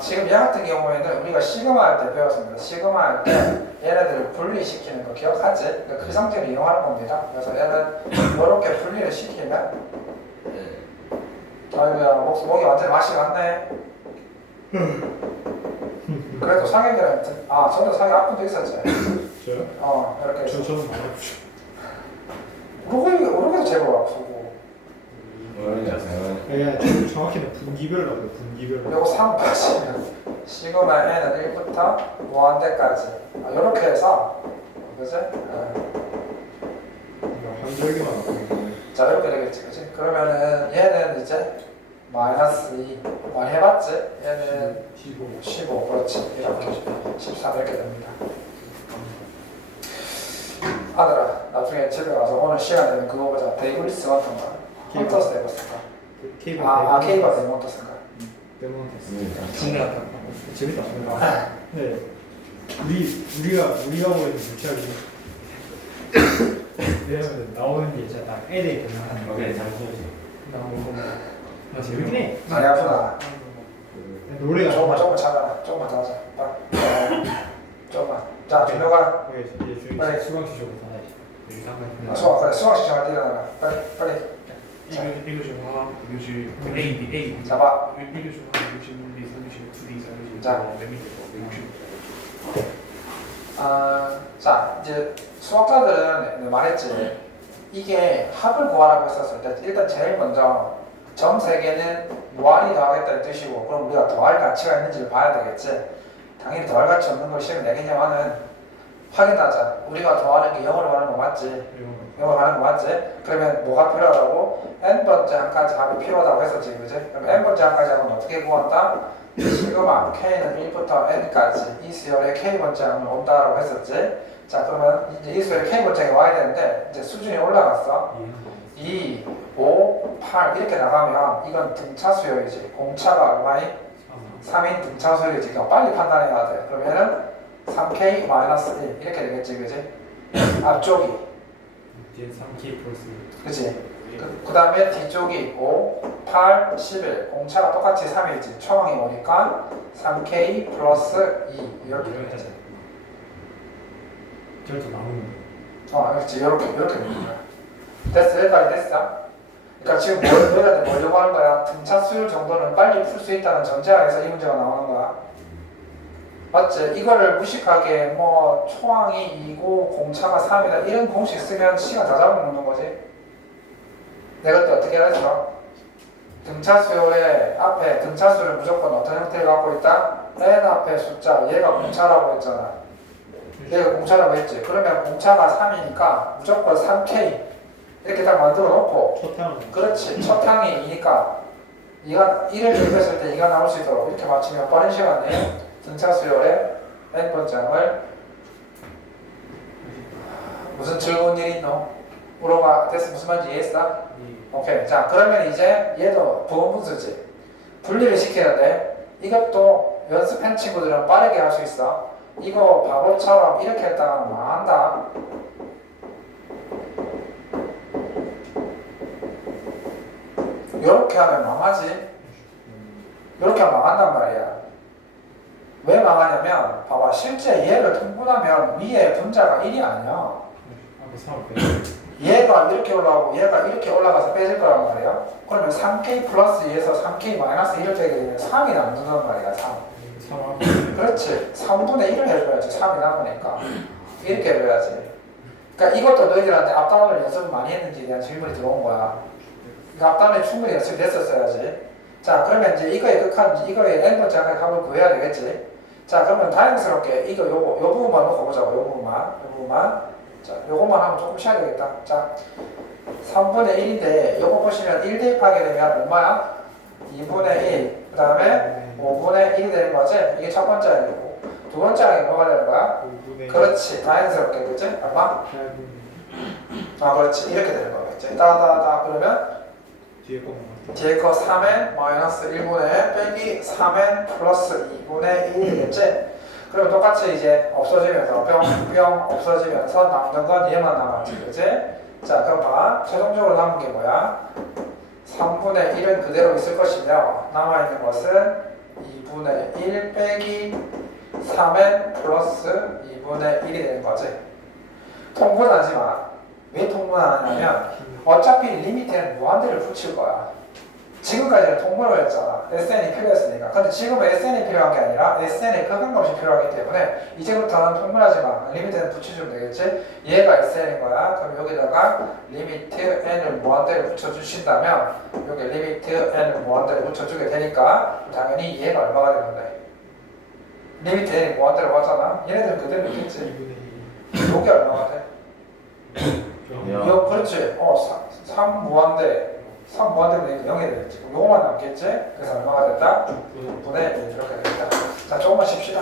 지금 얘 같은 경우에는 우리가 시그마 할 때 배웠습니다. 시그마 할 때 얘네들을 분리시키는 거 기억하지? 그러니까 그 상태를 이용하는 겁니다. 그래서 얘는 이렇게 분리를 시키면 아이고야 목이 완전히 맛이 갔네. 그래도 상혁이랑 저도 상혁 앞분도 있었지? 저요? 이렇게 저는 말아보죠. 우르게도 제법 아프고 예, 정확히는 분기별로 하고요. 분기별로. 요거 3 빠지면 시그마 n은 1부터 무한대까지 이렇게 해서 그지? 한 절기만 하고. 자 이렇게 되겠지 그지? 그러면은 얘는 이제 마이너스 2 많이 해봤지? 얘는 15 그렇지 이렇게 13 이렇게 됩니다. 아들아 나중에 집에 가서 오늘 시간 되면 그거 보자. 데이브리스 같은 거 헌터스 해봤을까? 케이블 데몬터스인가? 데몬터스. 재밌다. 네. 우리가 보이는 유치하기. 왜냐면 나오는 게 진짜 딱 애들 그냥 오케이 장소지. 나오는 거. 아 재밌긴 해. 많이 아프다. 노래가 조금만 찾아. 조금만 더 하자. 조금만. 자, 준호가. 이제 주인 빨리. 수강 시켜서 하나씩. 여기 잠깐. 수학, 그래. 수학 시작할 때 일어나라. 빨리. 이거 중 하나, 이거 중 A, B, A. 잡아. 이거 중 하나, 이거 중 B, 3중 2D, 3중 자. 몇 미터, 160. 자, 이제 수학자들은 말했지. 이게 합을 구하라고 했었을 때 일단 제일 먼저 점 세 개는 무한히 더하겠다는 뜻이고, 그럼 우리가 더할 가치가 있는지를 봐야 되겠지. 당연히 더할 가치 없는 걸 시험 내겠냐마는 확인하자. 우리가 더하는 게 0으로 가는 거 맞지? 0으로 가는 거 맞지? 그러면 뭐가 필요하다고? n번째 한까지 합이 필요하다고 했었지, 그지? 그럼 n번째 한까지 합은 어떻게 구한다? 시그마 k는 1부터 n까지 이 수열의 k번째 항을 온다라고 했었지. 자, 그러면 이제 이 수열의 k번째가 와야 되는데 이제 수준이 올라갔어. 2, 5, 8 이렇게 나가면 이건 등차 수열이지. 공차가 얼마인? 3인 등차 수열이지. 그러니까 빨리 판단해야 돼. 그러면은 3k-1 이렇게 되겠지, 그지? 앞쪽이, 이제 3K 플러스. 그지? 그 다음에 뒤쪽이 5, 8, 11 공차가 똑같이 3이지. 총항이 오니까 3k 플러스 2 이렇게 되겠지. 저기서 나오는 그렇지. 이렇게 되는 거야. 됐어? 여기까지 됐어? 그러니까 지금 뭘 뭐려고 하는 거야? 등차 수율 정도는 빨리 풀 수 있다는 전제하에서 이 문제가 나오는 거야. 맞지? 이거를 무식하게 뭐 초항이 2고 공차가 3이다 이런 공식 쓰면 시간 다 잡아먹는 거지. 내가 그때 어떻게 했어? 등차 수열의 앞에 등차 수열은 무조건 어떤 형태를 갖고 있다? n 앞에 숫자 얘가 공차라고 했잖아. 얘가 공차라고 했지. 그러면 공차가 3이니까 무조건 3k 이렇게 딱 만들어 놓고, 초탕. 그렇지. 첫 항이 2니까 2가 1을 대입했을 때 2가 나올 수 있도록 이렇게 맞추면 빠른 시간 내에 등차 수열의 n번째 항을 무슨 즐거운 일이 있노? 우로가 됐어? 무슨 말인지 이해했어? 오케이. 자, 그러면 이제 얘도 부분분수지. 분리를 시키는데 이것도 연습한 친구들은 빠르게 할 수 있어. 이거 바보처럼 이렇게 했다가 망한다. 이렇게 하면 망하지. 이렇게 하면 망한단 말이야. 왜 망하냐면 봐봐. 실제 얘를 통분하면 위에 분자가 1이 아니야. 얘가 이렇게 올라오고 얘가 이렇게 올라가서 빼질 거란 말이야. 그러면 3k 플러스 2에서 3k 마이너스 1을 빼게 되면 3이 남는단 말이야. 3. 그렇지. 3분의 1을 해줘야지. 3이 남으니까. 이렇게 해줘야지. 그러니까 이것도 너희들한테 앞단원을 연습을 많이 했는지에 대한 질문이 들어온 거야. 그러니까 앞단원에 충분히 연습이 됐었어야지. 자, 그러면 이제 이거의 극한, 이거의 n번째 합을 구해야 되겠지. 자, 그러면 다행스럽게 이거 요 부분만 놓고 보자고. 요 부분만. 자, 요것만 하면 조금 쉬어야 되겠다. 자, 3분의 1인데 요거 보시면 1 대입하게 되면 얼마야? 2분의 1. 그 다음에 5분의 1이 되는 거지? 이게 첫 번째 항이고. 두 번째 항이 뭐가 되는 거야? 그렇지. 다행스럽게, 그치? 얼마? 그렇지. 이렇게 되는 거겠지. 따다다 그러면 뒤에 거 3n 마이너스 1분의 빼기 3n 플러스 2분의 1이 되겠지? 그럼 똑같이 이제 없어지면서 뿅 없어지면서 남는 건 얘만 남았지, 그치? 자, 그럼 봐. 최종적으로 남은 게 뭐야? 3분의 1은 그대로 있을 것이며 남아있는 것은 2분의 1 빼기 3n 플러스 2분의 1이 되는 거지. 통분하지 마. 왜 통분 안 하냐면 어차피 리미트는 무한대를 붙일 거야. 지금까지는 통분을 했잖아. SN이 필요했으니까. 근데 지금은 SN이 필요한 게 아니라 SN의 극한값이 필요하기 때문에 이제부터는 통분하지 마. 리미트는 붙여주면 되겠지? 얘가 SN인 거야. 그럼 여기다가 리미트 n을 무한대를 붙여주신다면 여기 리미트 n을 무한대를 붙여주게 되니까 당연히 얘가 얼마가 되는 거야? 리미트 n이 무한대로 왔잖아. 얘네들은 그대로 있겠지. 여기 얼마가 돼? 그렇지. 3 무한대. 3 무한대면 0이 되겠지. 그럼 요거만 남겠지? 그래서 얼마가 됐다? 6분의 1 이렇게 되겠다. 자, 조금만 쉽시다.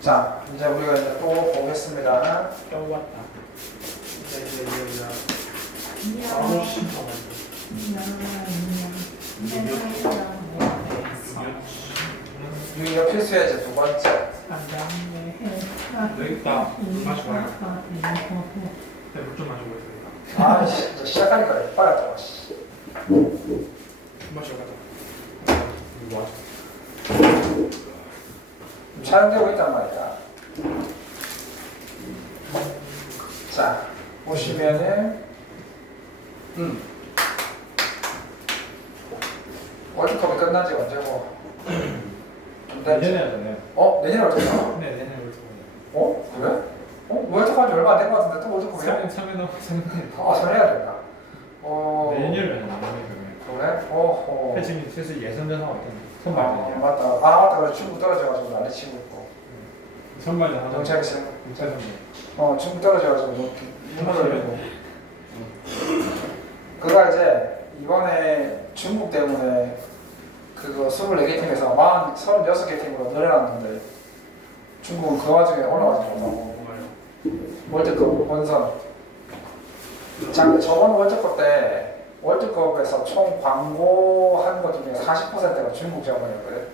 자, 이제 우리가 이제 또 보겠습니다. 또 왔다. 안녕. 유의어 필수예제 두 번째. 여기 있다. 물 마시고 와요. 네, 물좀 마시고 있으니까. 아씨 이제 시작하니까 빨리 왔다. 씨. 물 마시고 가자. 이거 맞아. 촬영되고 있단 말이야. 자 보시면은 월드컵이 끝난 지 언제고? 근데 내년에 하잖아요. 내년에 월드컵? 네, 내년에 올 그래? 월드컵 한지 얼마 안 된 것 같은데 또 월드컵이야? 3년 남았 3년. 아 전해야 된다. 내년에 그래? 어허. 지금 슬슬 예선전 하고 있던데. 아 선발전. 맞다. 맞다. 그래 중국 떨어져가지고 나는 친구 있고. 선발전 하자. 정치하기 싫어. 중국 떨어져가지고 눈물을 그가 이제 이번에 중국 때문에 그거 24개 팀에서 36개 팀으로 늘어났는데 중국은 그 와중에 올라가지 못하고 월드컵 본선. 저번 월드컵 때 월드컵에서 총 광고한 것 중에 40%가 중국 자본이었거든.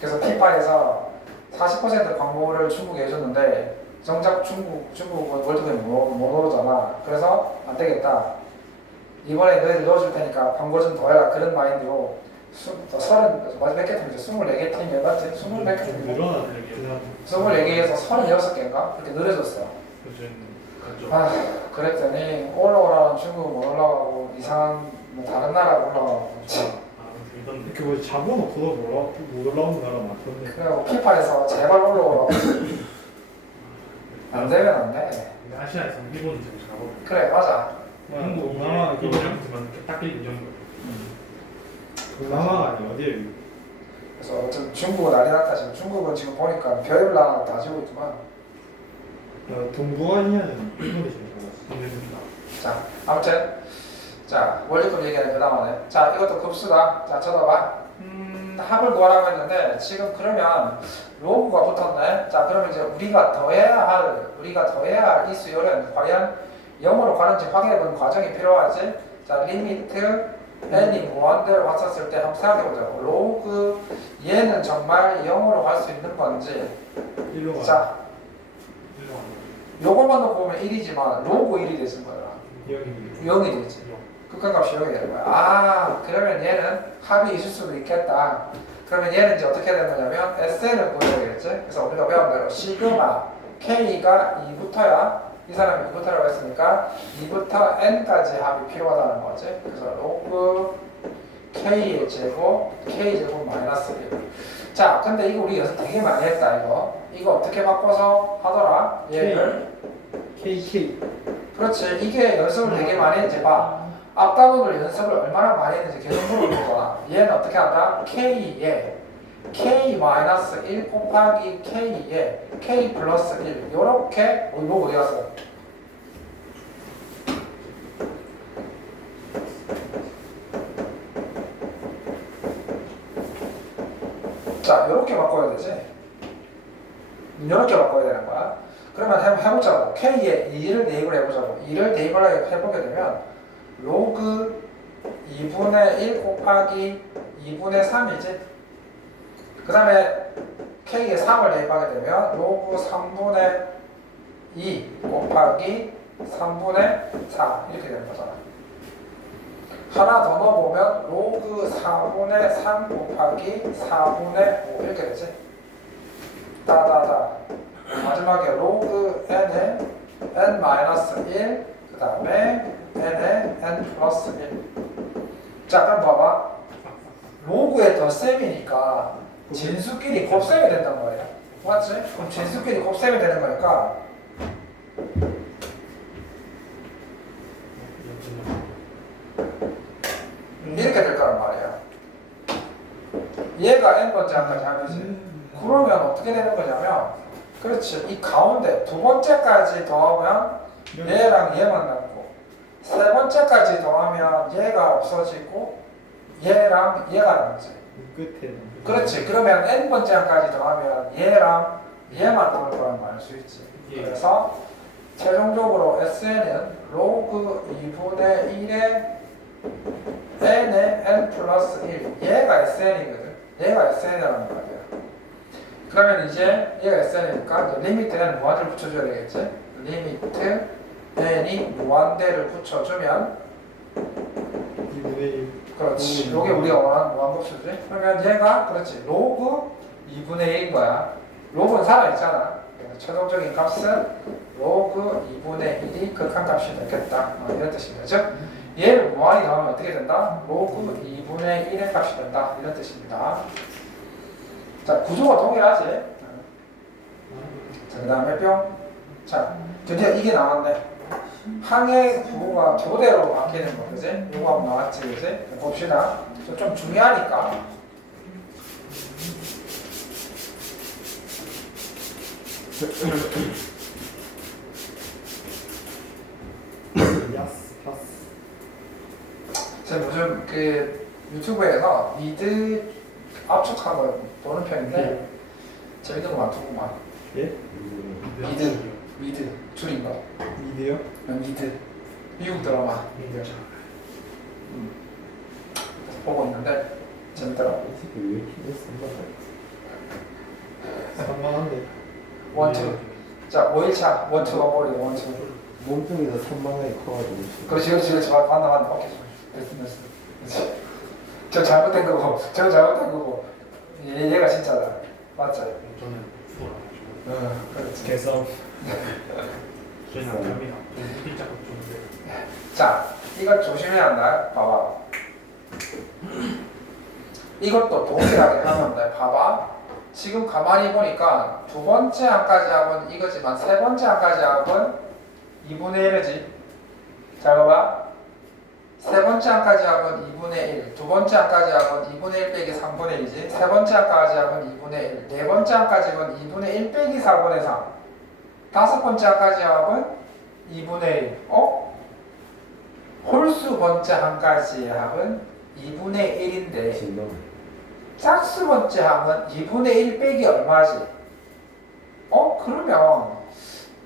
그래서 피파에서 40% 광고를 중국에 해줬는데 정작 중국은 월드컵에 못 오르잖아. 그래서 안 되겠다. 이번에 너희들 넣어줄 테니까 광고 좀 더 해라. 그런 마인드로 24개 팀이죠. 24개 팀이 맞지? 24개 팀. 늘어나는 24개에서 36개인가? 그렇게 늘어졌어요. 아, 그랬더니 올라오라는 중국은 못 올라가고 이상한 다른 나라 올라가고 이렇게 뭐 잡아놓고도 못 올라오는 나라 많던데. 그래갖고 피파에서 제발 올라오라고 안 되면 안 돼. 근데 아시아에서 일본은 지금 잘하고. 그래 맞아. 한국 동남아 일본한테만 딱 인정. 동남아가 아니 어디에? 그래서 어쨌든 중국은 난리 났다 지금. 중국은 지금 보니까 별을 하나 다 지고 있지만. 동북아시아는 일본이 제일 잘했어. 자 아무튼 자 월드컵 얘기하는 그 다음에 자 이것도 급수다. 자 쳐다봐. 합을 구하라고 했는데 지금 그러면 로그가 붙었네. 자 그러면 이제 우리가 더해야 할 이 수열은 과연 0으로 가는지 확인해보는 과정이 필요하지. 자 리미트 n이 무한대로 왔었을 때 한번 생각해보자고. 로그 얘는 정말 0으로 갈 수 있는 건지. 자 요것만 놓고 보면 1이지만 로그 1이 되는 거야. 0이 되지. 극한값이 0이 되는 거야. 아 그러면 얘는 합이 있을 수도 있겠다. 그러면 얘는 이제 어떻게 되는 거냐면 SN을 구해야 되겠지. 그래서 우리가 배운 대로 시그마 K가 2부터야. 이 사람이 2부터라고 했으니까 2부터 N까지 합이 필요하다는 거지. 그래서 로그 K의 제곱 K제곱 마이너스 1. 자 근데 이거 우리 연습 되게 많이 했다. 이거 어떻게 바꿔서 하더라? 얘를 KK. 그렇지. 이게 연습을 되게 많이 했지. 봐. 앞다문을 연습을 얼마나 많이 했는지 계속 물어보잖아. 얘는 어떻게 한다? K에 K-1 곱하기 K에 K 플러스 1 요렇게 이거 어디 갔어? 자 요렇게 바꿔야 되지. 요렇게 바꿔야 되는 거야. 그러면 해보자고. K에 2를 대입을 해보자고. 2를 대입을 해보게 되면 로그 2분의 1 곱하기 2분의 3이지. 그 다음에 K에 3을 대입하게 되면 로그 3분의 2 곱하기 3분의 4 이렇게 되는 거잖아. 하나 더 넣어보면 로그 4분의 3 곱하기 4분의 5 이렇게 되지. 따다다. 마지막에 로그 n에 n-1 그 다음에 n에 n 플러스 1. 자 그럼 봐봐. 로그의 덧셈이니까 진수끼리 곱셈이 된단 말이야. 맞지? 그럼 진수끼리 곱셈이 되는 거니까 이렇게 될 거란 말이야. 얘가 n번째 한까지 하겠지. 그러면 어떻게 되는 거냐면 그렇지. 이 가운데 두 번째까지 더하면 얘랑 얘만 남고 세 번째까지 더하면 얘가 없어지고 얘랑 얘가 남지. 끝에. 그렇지. 그러면 n번째 항까지 더하면 얘랑 얘만 남을 거란 말 알 수 있지. 그래서 최종적으로 SN은 로그 2분의 1에 n에 n 플러스 1 얘가 SN이거든. 얘가 SN이라는 말이야. 그러면 이제 얘가 SN이니까 이제 리미트 n 무한대를 붙여줘야 되겠지? 리미트 n이 무한대를 붙여주면 2분의 1. 그렇지. 요게 우리가 원하는 무한급수지. 그러면 얘가 그렇지. 로그 2분의 1인 거야. 로그는 살아있잖아. 그래서 최종적인 값은 로그 2분의 1이 극한값이 되겠다. 이런 뜻입니다. 즉 얘를 무한히 더하면 어떻게 된다? 로그 2분의 1의 값이 된다. 이런 뜻입니다. 자, 구조가 동일하지. 자, 그 다음에 뿅. 자, 드디어 이게 나왔네. 항의 구호가 교대로 바뀌는 거, 그지? 이거 한번 나왔지, 그지? 봅시다. 좀 중요하니까. 야스, 파스. 제가 요즘 그 유튜브에서 미드 압축한 거 보는 편인데 재밌는 거 많더구만. 예? 미드 줄인 거. 미디어? 미드 미국 드라마. 그래서 보고 있는데 재밌더라고. 이 새끼 왜 이렇게 산만한데. 원투. 자, 5일차 원투가 버려 원투. 몸통에서 3만원이 커가지고 그렇지. 만나. 오케이. 됐어. 그렇지. 저 잘못된 거고, 저 잘못된 거고. 얘가 진짜다. 맞죠? 저는 수월 그렇지. 개싸움. 저희 남편이랑 일자가 좋은데 자, 이거 조심해야 한다. 봐봐. 이것도 동일하게 하면 돼. 봐봐. 지금 가만히 보니까 두 번째 항까지 합은 이거지만 세 번째 항까지 합은 2분의 1이지. 잘 봐봐. 세 번째 항까지 합은 2분의 1. 두 번째 항까지 합은 2분의 1 빼기 3분의 1이지. 세 번째 항까지 합은 2분의 1. 네 번째 항까지 합은 2분의 1 빼기 4분의 3. 다섯 번째 항까지 합은 2분의 1. 홀수 번째 항까지의 합은 2분의 1인데 진동 짝수 번째 항은 2분의 1 빼기 얼마지? 그러면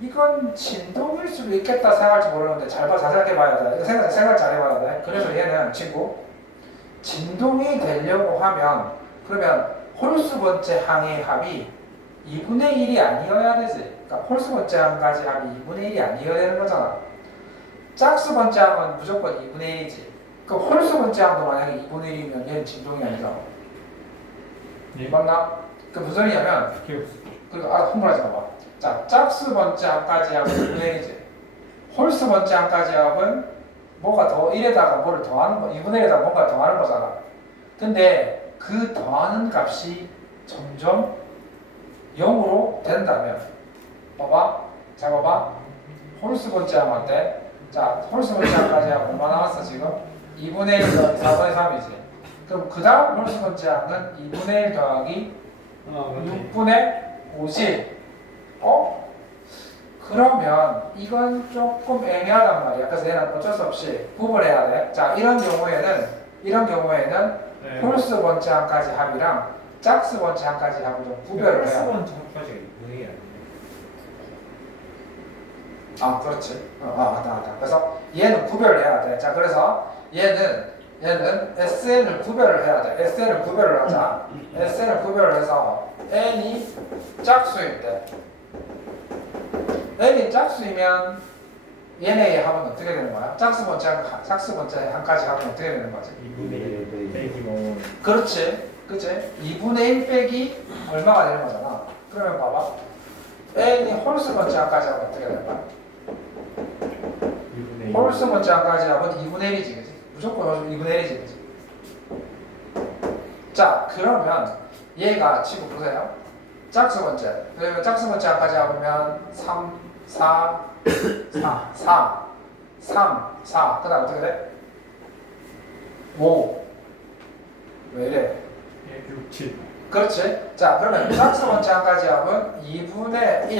이건 진동일 수도 있겠다 생각할지 모르는데 잘 생각해봐야 돼. 이거 생각 잘 해봐야 돼. 그래서 얘는 친구 진동이 되려고 하면 그러면 홀수 번째 항의 합이 2분의 1이 아니어야 되지. 그러니까 홀수 번째 항까지 합이 2분의 1이 아니어야 되는 거잖아. 짝수 번째 항은 무조건 2분의 1이지. 그 홀수 번째 항도 만약에 2분의 1이면 얘는 진동이 아니잖아. 맞나? 그 무슨 소리냐면 그리고 흥분하지 마봐. 자, 짝수 번째 항까지 합은 2분의 1이지. 홀수 번째 항까지 합은 뭐가 더 1에다가 뭐를 더하는 거, 2분의 1에다가 뭔가 더하는 거잖아. 근데 그 더하는 값이 점점 0으로 된다면 봐봐. 자, 봐봐. 홀수 번째 항 어때? 자, 홀수 번째 항까지 하면 얼마 나왔어 지금? 2분의 1 더하기 4분의 3이지. 그럼 그 다음 홀수 번째 항은 2분의 1 더하기 6분의 50. 그러면 이건 조금 애매하단 말이야. 그래서 얘는 어쩔 수 없이 구분해야 돼. 자, 이런 경우에는 네. 홀수 번째 항까지 합이랑 짝수 번째 항까지 합을 좀 구별을 해야 돼. 수원 전까지 분위기 아니에요. 아, 그렇지. 맞다. 그래서 얘는 구별을 해야 돼. 자, 그래서 얘는 SN을 구별을 해야 돼. SN을 구별을 하자. SN을 구별을 해서 N이 짝수일 때 N이 짝수이면 얘네의 합은 어떻게 되는 거야? 짝수 번째 항까지 합은 어떻게 되는 거지? 2분의 1 빼기 뭐. 그렇지. 그치? 2분의 1 빼기 얼마가 되는 거잖아. 그러면 봐봐. N이 홀수 번째 항까지 하면 어떻게 되는 거야? 2분의 1. 홀수 번째 항까지 하면 2분의 1이지, 그치? 무조건 2분의 1이지, 그치? 자, 그러면 얘가 치고 보세요. 짝수 번째. 그러면 짝수 번째 항까지 하면 3, 4, 4. 그 다음 어떻게 돼? 5. 왜 이래? 6, 7. 그렇지. 자, 그러면 짝수 번째 항까지 하면 2분의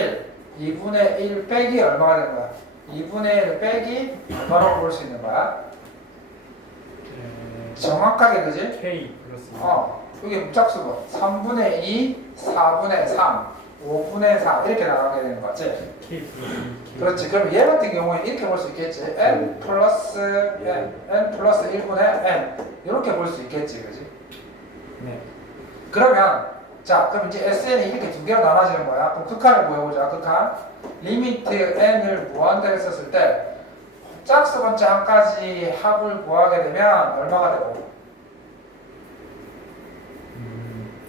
1 빼기 얼마가 되는 거야? 2분의 1 빼기 얼마라고 볼 수 있는 거야? 정확하게, 그지? K 플러스. 이게 짝수고 3분의 2, 4분의 3, 5분의 4 이렇게 나가게 되는 거지. K 플러스 2. 그렇지. 그럼 얘 같은 경우에 이렇게 볼 수 있겠지. n 플러스 n 플러스 1분의 n 이렇게 볼 수 있겠지, 그지? 네. 그러면 자 그럼 이제 SN이 이렇게 두 개로 나눠지는 거야. 그럼 극한을 보여보자. 극한 리미트 n을 무한대로 썼을 때 짝수 번째 항까지 합을 구하게 되면 얼마가 되고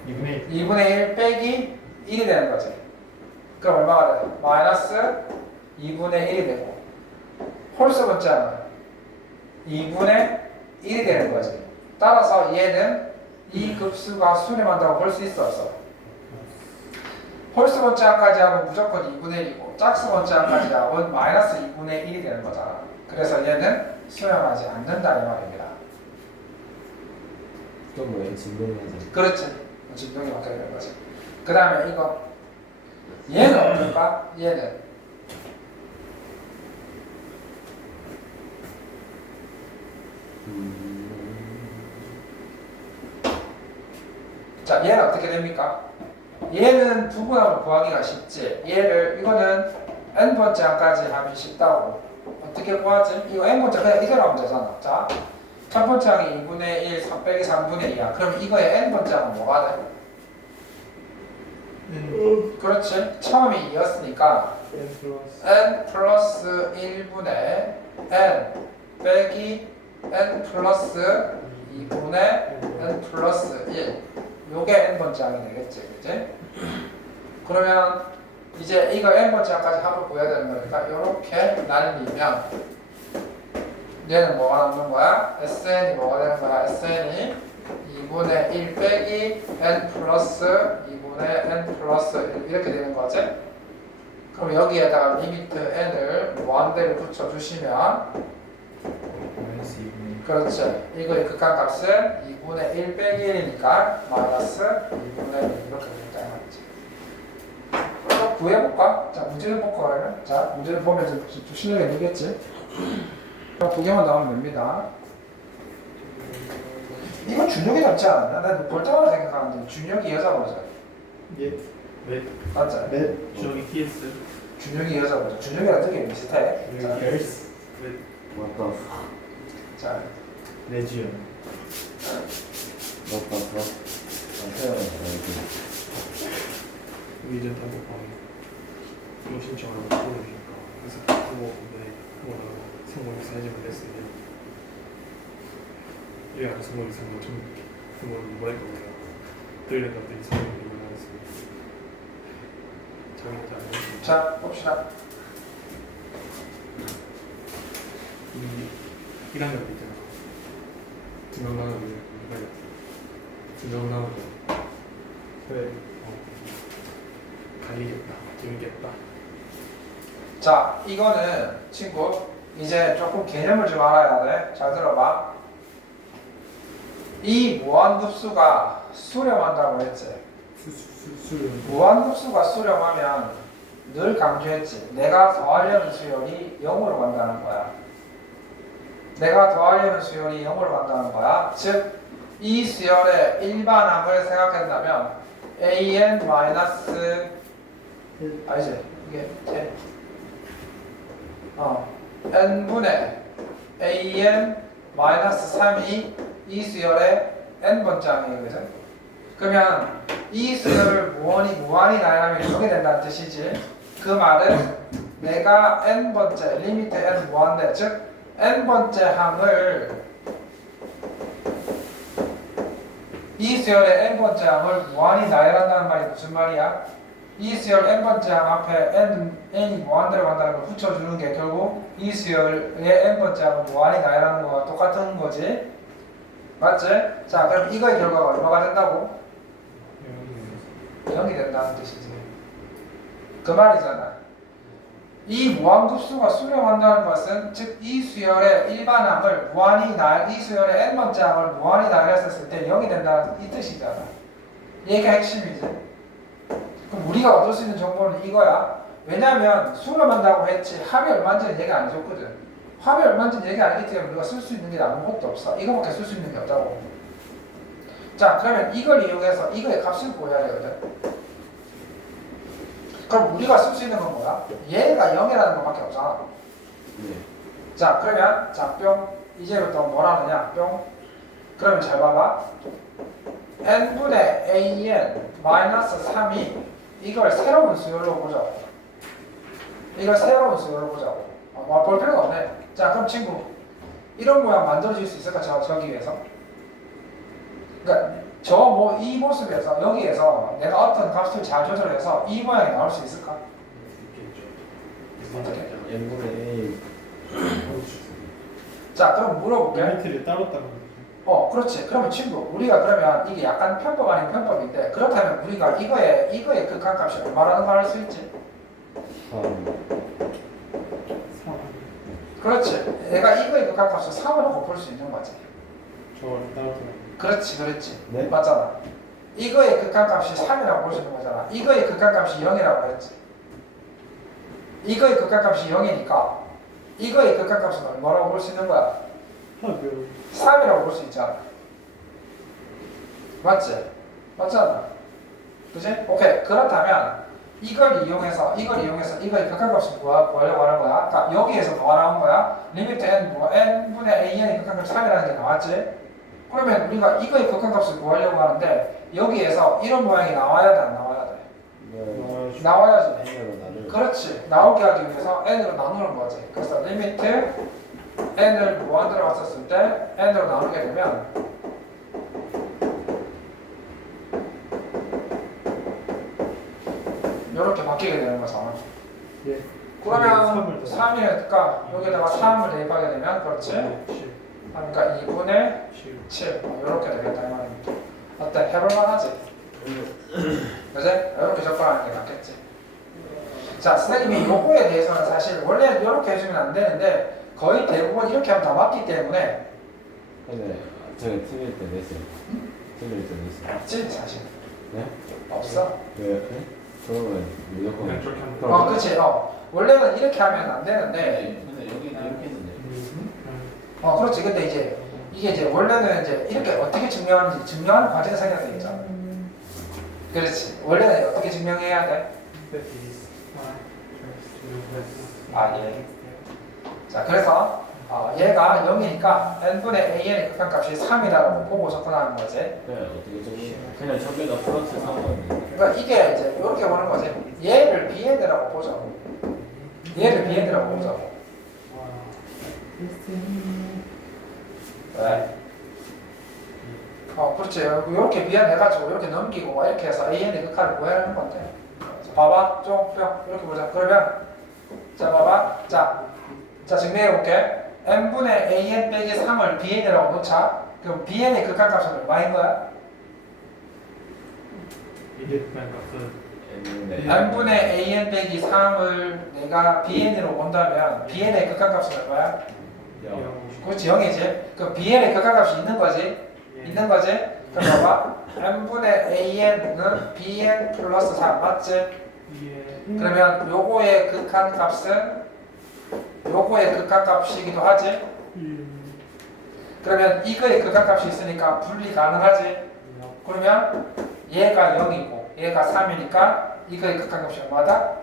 2분의 2분의 1 빼기 1이 되는 거지. 그럼 얼마가 돼? 마이너스 2분의 1이 되고 홀수 번째 항은 2분의 1이 되는 거지. 따라서 얘는 이 급수가 수렴한다고 볼 수 있어 없어? 홀수 번째 항까지 하면 무조건 2분의 1이고 짝수 번째 항까지 하면 마이너스 2분의 1이 되는 거잖아. 그래서 얘는 수렴하지 않는다 이 말입니다. 또 뭐예요? 진동하지. 그렇지. 진동이 바뀌게 되는 거지. 그 다음에 이거 얘는 어떨까? 얘는 자 얘는 어떻게 됩니까? 얘는 두분하고 구하기가 쉽지. 얘를 이거는 n번째 항까지 하면 쉽다고. 어떻게 구하지? 이거 n번째 그냥 이대로 하면 되잖아. 자, 첫 번째 항이 2분의 1, 3 빼기 3분의 2야. 그럼 이거의 n번째 항은 뭐가 돼? 그렇지. 처음이 2였으니까 n 플러스 1분의 n 빼기 n 플러스 2분의 n 플러스 1 요게 n번째 항이 되겠지. 그치? 그러면 이제 이거 n번째 항까지 합을 구해야 되는 거니까 이렇게 날리면 얘는 뭐가 남는 거야? SN이 뭐가 되는 거야? SN이 2분의 1 빼기 n 플러스 2분의 n 플러스 1 이렇게 되는 거지? 그럼 여기에다가 리미트 n을 무한대를 붙여주시면 마이너스 2분의 그렇지. 이거의 극한값은 2분의 1 빼기 1이니까 마이너스 2분의 1 이렇게 되니까 말이지. 또 구해볼까? 자 문제를 볼까 그러면? 자 문제를 보면 좀 실력이 되겠지? 그럼 두 개만 나오면 됩니다. 이건 준혁이 닮지 않았나? 난 볼 때마다 생각하는데 준혁이 여자 보자. 예. 네. 맞지? 넷 저기 TS. 준혁이 여자 보자. 준혁이랑 되게 비슷해. 자, 열스 네. 왔다. 자 레지온 왔다. 이전 단톡방에 뭐 신청을 보내주니까 그래서 그거 성공해서 해주면 됐는데 얘가 성공해서 좀 그걸 뭐 할까 보다 들리는 것들이 성공이 많았습니다. 자기는 잘했습니다. 자, 봅시다. 이 1학년 때 있잖아. 두명 나오는데 두명 나오고 그래 달리겠다, 재밌겠다. 자, 이거는 친구 이제 조금 개념을 좀 알아야 돼. 잘 들어봐. 이 무한급수가 수렴한다고 했지. 무한급수가 수렴하면 늘 강조했지. 내가 더하려는 수열이 0으로 간다는 거야. 내가 더하려는 수열이 0으로 간다는 거야. 즉, 이 수열의 일반항을 생각한다면 an 마이너스 아니지 이게 n분의 an 마이너스 3이 이 수열의 n번째 항이거든. 그러면 이 수열을 무한히 나열하면 이렇게 된다는 뜻이지. 그 말은 내가 n번째 리미트 n 무한대 즉 n번째 항을 이 수열의 n번째 항을 무한히 나열한다는 말이 무슨 말이야? 이 수열 n번째 항 앞에 n이 무한대로 간다는 걸 붙여주는 게 결국 이 수열의 n번째 항을 무한히 나열하는 거와 똑같은 거지. 맞지? 자, 그럼 이거의 결과가 얼마가 된다고? 0이 된다는 뜻이지. 그 말이잖아. 이 무한급수가 수렴한다는 것은 즉 이 수열의 일반항을 이 수열의 n번째 항을 무한히 나열했을 때 0이 된다는 이 뜻이잖아. 얘가 핵심이지. 그럼 우리가 얻을 수 있는 정보는 이거야. 왜냐하면 수렴한다고 했지 합이 얼마인지는 얘기 안 해줬거든. 합이 얼마인지는 얘기 안 했기 때문에 우리가 쓸 수 있는 게 아무것도 없어. 이거밖에 쓸 수 있는 게 없다고. 자, 그러면 이걸 이용해서 이거의 값을 구해야 되거든. 그럼 우리가 쓸 수 있는 건 뭐야? 얘가 0이라는 것밖에 없잖아. 네. 자, 그러면 자, 뿅. 이제부터 뭘 하느냐? 뿅. 그러면 잘 봐봐. n분의 an 마이너스 3이 이걸 새로운 수열로 보자고. 이걸 새로운 수열로 보자고. 볼 필요가 없네. 자, 그럼 친구 이런 모양 만들어질 수 있을까? 저기 위해서. 그러니까 이 모습에서 여기에서 내가 어떤 값을 잘 조절해서 이 모양이 나올 수 있을까? 어떻게? n분의 a. 자, 그럼 물어볼게. 리미트를 따로 따로. 그렇지. 그러면 친구, 우리가 그러면 이게 약간 편법 아닌 편법인데 그렇다면 우리가 이거의 극한값이 얼마라는 걸 알 수 있지? 3. 그렇지. 내가 이거의 극한값을 3으로 볼 수 있는 거지. 저걸 따로 따로. 그렇지. 네? 맞잖아. 이거의 극한값이 3이라고 볼 수 있는 거잖아. 이거의 극한값이 0이라고 했지. 이거의 극한값이 0이니까 이거의 극한값은 얼마라고 볼 수 있는 거야? 3이라고 볼 수 있잖아. 맞지? 맞잖아. 그지? 오케이. 그렇다면 이걸 이용해서 이거의 극한값을 구하려고 하는 거야. 그러니까 여기에서 뭐가 나온 거야? 리미트 n분의 an의 극한값 3이라는 게 나왔지? 그러면 우리가 이거의 극한값을 구하려고 하는데 여기에서 이런 모양이 나와야 돼, 안 나와야 돼? 나와야지. n으로 나눌. 그렇지. 나오게 하기 위해서 n으로 나누는 거지. 그래서 리미트 n을 무한대로 왔었을 때 n으로 나누게 되면 이렇게 바뀌게 되는 거잖아. 예. 그러면 3이니까 여기다가 3을 대입하게 되면 그렇지? 그러니까 2분의 7 이렇게 되겠다 이 말입니다. 어때? 해볼만 하지? 그지? 이렇게 접근하는 게 낫겠지. 자, 선생님이 요거에 대해서는 사실 원래 이렇게 해주면 안 되는데 거의 대부분 이렇게 하면 다 맞기 때문에 근데 제가 틀릴 때 냈어요. 틀릴 때 냈어요. 없지 사실. 네? 없어. 네? 그러면 무조건. 그냥 저렇게 하면 그치. 원래는 이렇게 하면 안 되는데 근데 여기 이렇게 했는데. 그렇지. 근데 이게 이제 원래는 이제 이렇게 어떻게 증명하는지 증명하는 과정이 생겨야 되잖아. 그렇지. 원래는 어떻게 증명해야 돼? 예. 자, 그래서 얘가 0이니까 n분의 an의 극한값이 3이라고 보고 접근하는 거지. 그냥 어떻게 정리? 그냥 저기다 플러스 3은. 그러니까 이게 이제 이렇게 보는 거지. 얘를 bn이라고 보자고. 얘를 bn이라고 보자고. 왜? 그렇지. 이렇게 비안해가지고 이렇게 넘기고 막 이렇게 해서 an의 극한을 구해내는 건데. 자, 봐봐. 좀 이렇게 보자. 그러면 자, 봐봐. 자, 증명해볼게. n분의 an 빼기 3을 bn이라고 놓자. 그럼 bn의 극한값은 얼마인 거야? 이게 극한값은 n분의 an 빼기 3을 내가 bn으로 본다면 bn의 극한값은 얼마야? 그렇지, 0이지. 그럼 bn의 극한값이 있는 거지? 있는 거지? 그럼 봐봐. n분의 an은 bn 플러스 3 맞지? 그러면 요거의 극한값은 요거의 극한값이기도 하지? 그러면 이거의 극한값이 있으니까 분리 가능하지? 그러면 얘가 0이고 얘가 3이니까 이거의 극한값이 얼마다?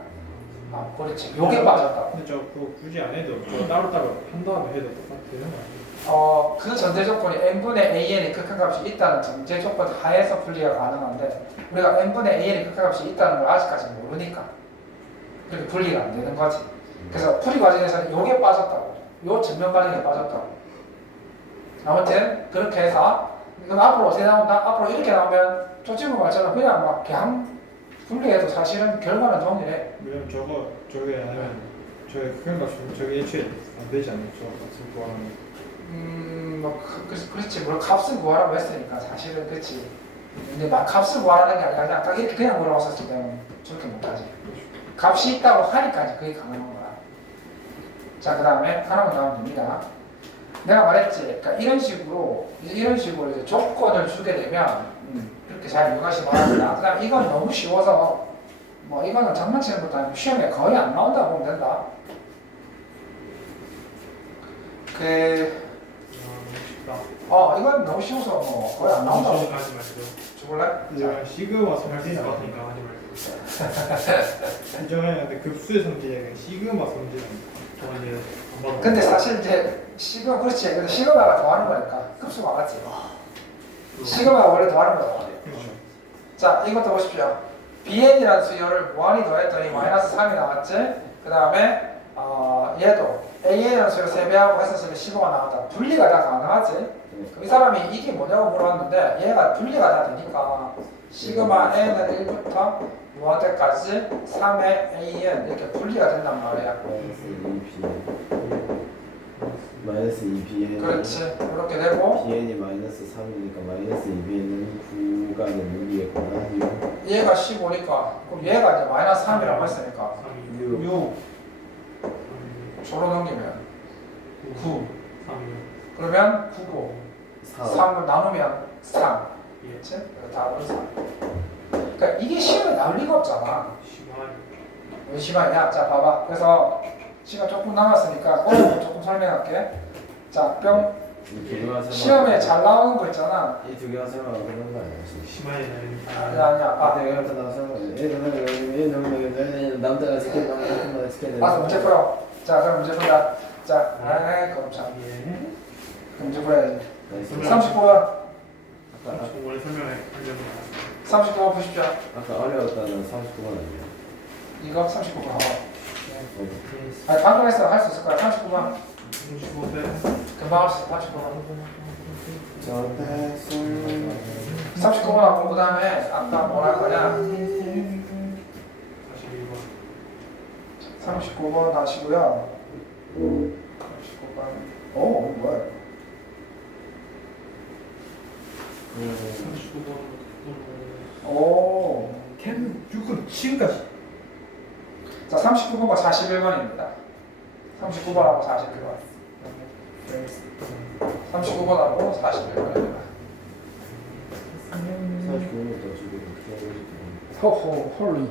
그렇지. 요게 빠졌다. 근데 저 그거 굳이 안 해도 저 따로따로 한 다음에 해도 똑같은 거 아니에요? 그 전제 조건이 n분의 an의 극한값이 있다는 전제 조건 하에서 분리가 가능한데 우리가 n분의 an의 극한값이 있다는 걸 아직까지 모르니까 그렇게 분리가 안 되는 거지. 그래서 풀이 과정에서는 요게 빠졌다고. 요 증명 과정이 빠졌다고. 아무튼 그렇게 해서 그럼 앞으로 어떻게 나온다? 앞으로 이렇게 나오면 저 친구 말처럼 그냥 막 그냥 분리해도 사실은 결과는 동일해. 왜냐면 저게 아니면 저게 극한값이 저게 애초에 안 되지 않나요? 저 같은 구하는 그렇지. 물론 값을 구하라고 했으니까 사실은 그렇지. 근데 막 값을 구하라는 게 아니라 그냥 딱 이렇게 그냥 물어봤었을 때는 저렇게 못하지. 값이 있다고 하니까 이제 그게 가능한 거야. 자, 그 다음에 하나만 더 하면 됩니다. 내가 말했지. 그러니까 이런 식으로 이제 조건을 주게 되면 그렇게 잘 유가시 말합니다. 그 다음에 이건 너무 쉬워서 뭐 이거는 장난치는 것도 아니고 시험에 거의 안 나온다고 보면 된다. 이건 너무 쉬워서 뭐 거의 안 나온다고. 하지 마세요. 죽을래? 이제 시그마 할수 성질이 있을 것 아니니까 같으니까 하지 말고. 인정해야 돼. 급수의 성질이 시그마 성질이 저 이제 안 받아. 근데 사실 이제 그렇지. 근데 시그마가 더하는 거니까 급수가 맞지. 시그마가 원래 더하는 거야. 그렇죠. 자, 이것도 보십시오. bn이라는 수열을 무한히 더했더니 마이너스 3이 나왔지? 그 다음에 얘도 an이라는 수열 3배하고 했었으면 15가 나왔다. 분리가 다 가능하지? 그럼 이 사람이 이게 뭐냐고 물어봤는데 얘가 분리가 다 되니까 시그마 n은 1부터 무한대까지 3의 an 이렇게 분리가 된단 말이야. 마이너스 2bn 그렇지. 이렇게 되고 bn이 마이너스 3이니까 마이너스 2bn은 9가 되는 위에 얘가 15니까 그럼 얘가 이제 마이너스 3이라고 했으니까 6 6 저로 넘기면 9 그러면 9고 3을 나누면 3 그렇지? 답은 3 그러니까 이게 시험에 나올 리가 없잖아. 왜 시간이야? 자 봐봐. 그래서 시간 조금 남았으니까 오늘 조금 설명할게. 자, 시험에 잘 나오는 거 있잖아. 이 두 개가 설명하는 거 아니야? 아니야. 내가 일단 나서 남자가 지켰다 남자가 지켰다 맞아, 문제 풀어. 자, 그럼 문제 풀자. 자, 그럼 참. 문제 풀어야지. 39번. 원래 설명하려고 39번 보십시오. 아까 어려웠다는 39번 아니야? 이거 39번. 아니, 방금 했어. 할 수 있을 거야. 39번. 35대 금방 할 수 있어. 39번. 저배술 39번 하고 그 다음에 아까 뭘 할 거냐? 39번 하시고요. 39번. 오, 뭐야? 39번 오. 걔는 6은 지금까지 자, 39번과 41번입니다. 39번하고 41번. 39번하고 41번입니다. 39번부터 주고 호호, 홀리.